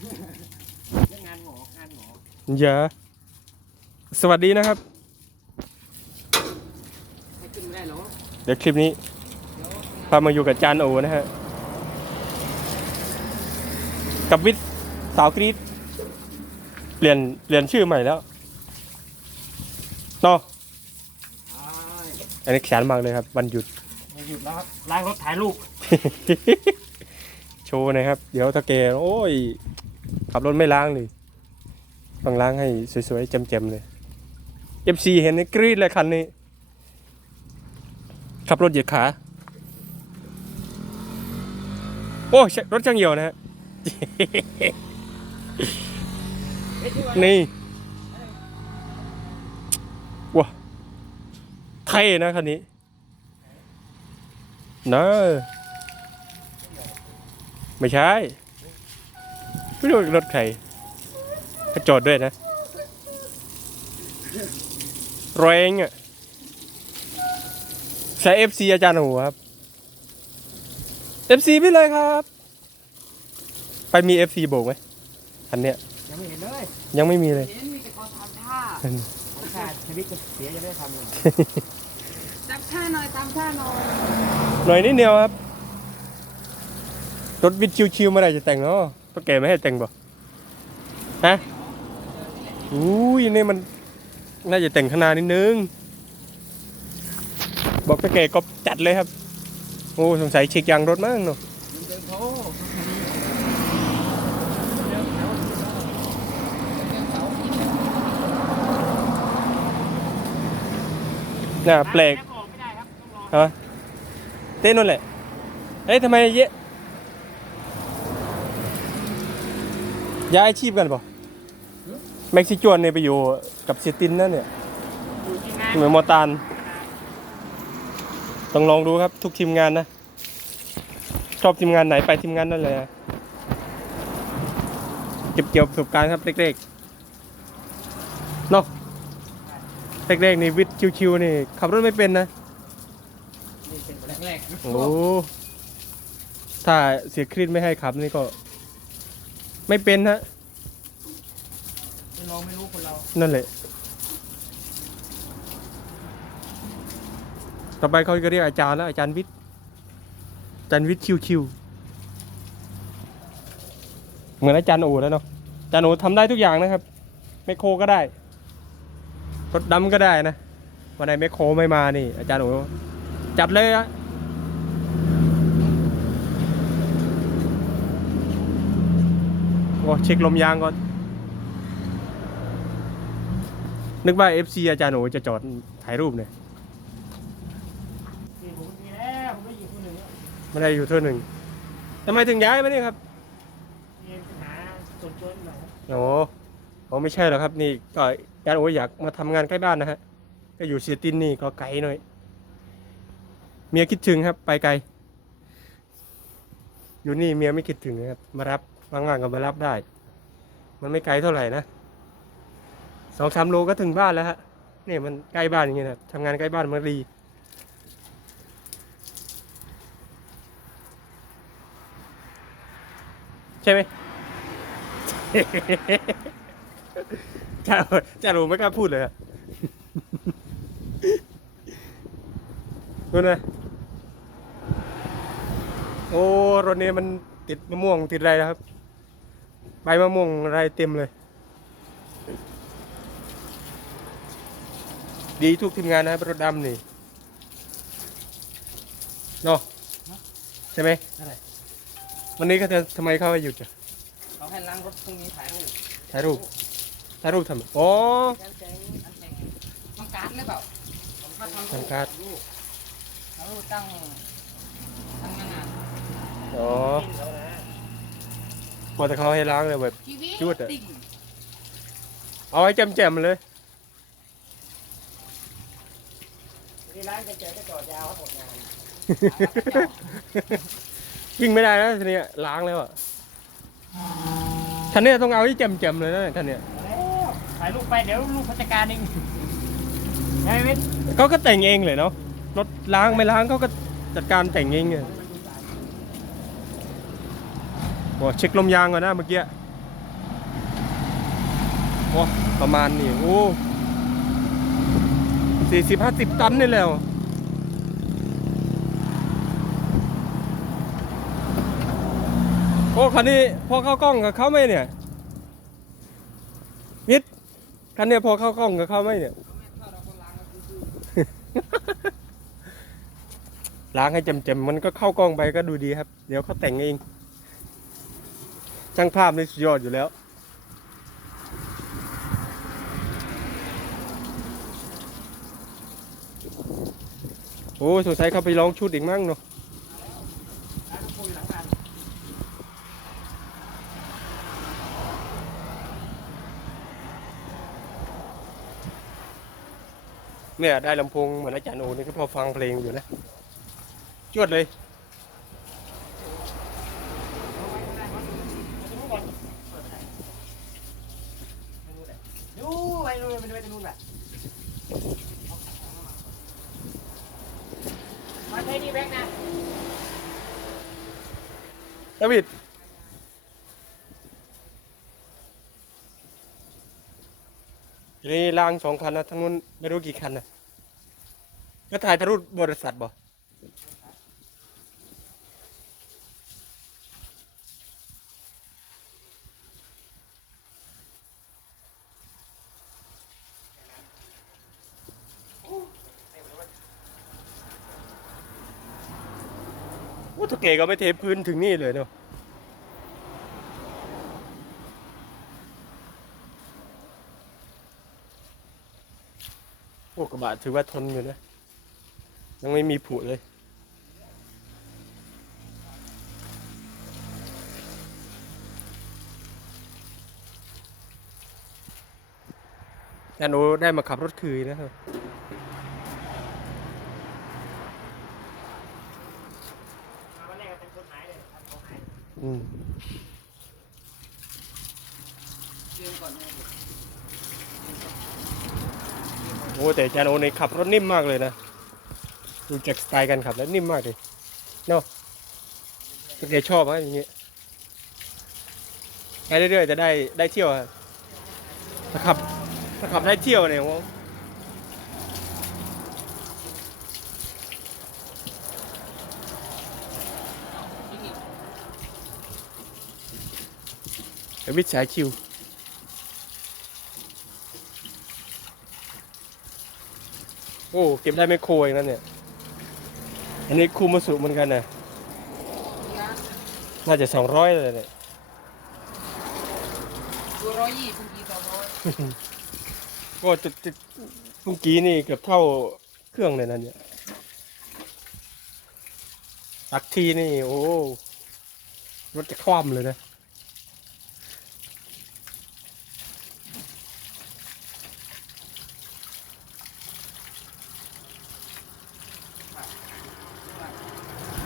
เรื่องงานหมองานหมออย่าสวัสดีนะครับ ให้ขึ้นไม่ได้หรอเดี๋ยวคลิปนี้พามาอยู่กับจานโอนะฮะ กับวิทย์สาวกรีดเปลี่ยนเปลี่ยนชื่อใหม่แล้วเนาะอันนี้แขนมากเลยครับ วันหยุด ไม่หยุดแล้วครับล้างรถถ่ายรูป โชว์หนะครับ เดี๋ยวถ้าแกโอ้ย ขับรถไม่ล้างเลยต้องล้างให้สวยๆแจ่มๆเลย FC เห็นกรีดเลยคันนี้ ขับรถเหยียดขา โอ้ยรถช่างเหี่ยวนะฮะ นี่ว้าเท่นะคันนี้นะไม่ใช่ ไม่รู้รถใครก็จอดด้วยนะแรงอะใช้เอฟซีอาจารย์หูครับเอฟซีไปเลยครับ ไปมีเอฟซีโบกไหมคันเนี้ยยังไม่เห็นเลยยังไม่มีเลยเห็นมีแต่คนทำท่าอืมทำท่าชีวิตจะเสียจะได้ทำเลยตามท่าหน่อยตามท่าหน่อยหน่อยนิดเดียวครับรถวิทย์ชิวๆเมื่อไหรจะแต่งเนาะ ต้องแกไม่ให้แต่งบ่ฮะอุ้ยนี่มัน น่าจะแต่งขางหนาดนิดนึง บอกต้องแกก็จัดเลยครับ โอ้สงสัยเช็คยางรถมั้งเนาะยืนเดินโถน่าแปลกออกไม่ได้ครับต้องรอฮะเต้นนั่นแหละ เอ้ยทำไมเยอะ ย้ายอาชีพกันเปล่ะเม็กซิจวนเนี่ยไปอยู่กับเซตินนั่นเนี่ยอยู่ที่งานเหมือนมอตานต้องลองดูครับ ทุกทีมงานนะ ชอบทีมงานไหนไปทีมงานนั่นเลยนะเก็บเกี่ยวประสบการณ์ครับเล็กๆเนาะเล็กๆนี่วิทย์ชิวๆนี่ขับรถไม่เป็นนะนี่เป็นวันแรกๆนะโอ้ถ้าเสียครีดไม่ให้ขับนี่ก็ ไม่เป็นฮะไม่ลองไม่รู้คนเรานั่นแหละ ต่อไปเขาก็เรียกอาจารย์แล้วอาจารย์วิทย์อาจารย์วิทย์คิวคิวเหมือนอาจารย์โอแล้วเนาะอาจารย์โอทำได้ทุกอย่างนะครับแมคโครก็ได้รถดำก็ได้นะวันไหนแมคโครไม่มานี่ อาจารย์โอจัดเลยอะ โอ้เช็คลมยางก่อน นึกว่า FC อาจารย์โอจะจอดถ่ายรูปเนี่ยไม่ได้อยู่เท่าหนึ่งทำไมถึงย้ายมาเนี่ยครับมีปัญหาส่วนตัวนิดหน่อยครับโอ้โหไม่ใช่หรอกครับ นี่ก็อาจารย์โออยากมาทำงานใกล้บ้านนะฮะ ก็อยู่เซียตินนี่ก็ไกลหน่อย เมียคิดถึงครับ ไปไกล อยู่นี่เมียไม่คิดถึงนะครับ มารับ ว่างๆก็มารับได้ มันไม่ไกลเท่าไหร่นะสองสามโลก็ถึงบ้านแล้วฮะเนี่ยมันใกล้บ้านอย่างเงี้ยนะทำงานใกล้บ้านมันดีใช่ไหมจ้าจ้าหนูไม่กล้าพูดเลยอะนู่นะโอ้รถนี้มันติดมะม่วงติดอะไรนะครับ บมะม่วงอะไรเต็มเลย ดีทุกทีมงานนะครับรถดำนี่เนาะใช่ไหมอะไรวันนี้ก็จะทำไมเข้าไปหยุดอะเขาให้ล้างรถพรุ่งนี้ถ่ายรูปถ่ายรูปถ่ายรูปทำไมอ๋อการแจ้งอันแต่งต้องการหรือเปล่าผมก็ทำทำการ์ดรูปเอารูปตั้งตั้งงานอ๋อ พอแต่เขาให้ล้างเลยแบบ ชีวิตจุดอะดิ่งเอาให้แจ่มๆเลย ที่ร้านจะเจอจะจอดยาวครับหมดงานวิ่งไม่ได้นะทีเนี้ยล้างแล้วอะคันเนี้ยต้องเอาให้แจ่มๆเลยนะคันเนี้ยแล้วถ่ายรูปไปเดี๋ยวลูกผู้จัดการเองไงเว้ยเขาก็แต่งเองเลยเนาะรถล้างไม่ล้างเขาก็จัดการแต่งเองไง บอกเช็คลมยางก่อนนะเมื่อกี้โอ้ประมาณนี่โอ้สี่สิบห้าสิบตันนี่แล้วโอ้คันนี้พอเข้ากล้องกับเขาไหมเนี่ยมิดคันนี้พอเข้ากล้องกับเขาไหมเนี่ยล้างให้เจ็มๆมันก็เข้ากล้องไปก็ดูดีครับ เดี๋ยวเขาแต่งเอง ช่างภาพนี่สุดยอดอยู่แล้ว โอ้สงสัยเขาไปลองชุดอีกมั้งเนาะเนี่ยได้ลำโพงเหมือนอาจารย์โอนี่ก็พอฟังเพลงอยู่นะจวดเลย ไปนู่นไปนู่นไปนู่นแบบมาใช้นี่แบ็กนะดาวิดนี่รางสองคันนะทั้งนู้นไม่รู้กี่คันนะก็ถ่ายทะลุบริษัทบ่ โอ้ทุกเกก็ไม่เทพื้นถึงนี่เลยเนาะโอ้กระบะถือว่าทนอยู่นะ ยังไม่มีผุเลยแต่หนูได้มาขับรถคืนนะครับ มาวันแรกเป็นคนหายเลยครับเขาหาย อืมเชื่อมก่อนเลยโอ้แต่จานโอในขับรถนิ่มมากเลยนะดูจากสไตล์การขับแล้วนิ่มมากเลยเนาะทุกชอบอะอย่างเงี้ยไปเรื่อยๆจะได้ได้เที่ยวอะถ้าขับถ้าขับได้เที่ยวเนี่ยโอ้เดี๋ย ววิทย์สายคิว โอ้ เก็บได้ไม่โครเองนั่นเนี่ย อันนี้คูมาสุเหมือนกันนะน่าจะสองร้อยเลยเนี่ยตัวร้อยยี่สิบกี่ต่อร้อยก็จะจะเมื่อกี้นี่เกือบเท่าเครื่องเลยนะเนี่ยตักทีนี่ โอ้รถจะคว่ำเลยนะ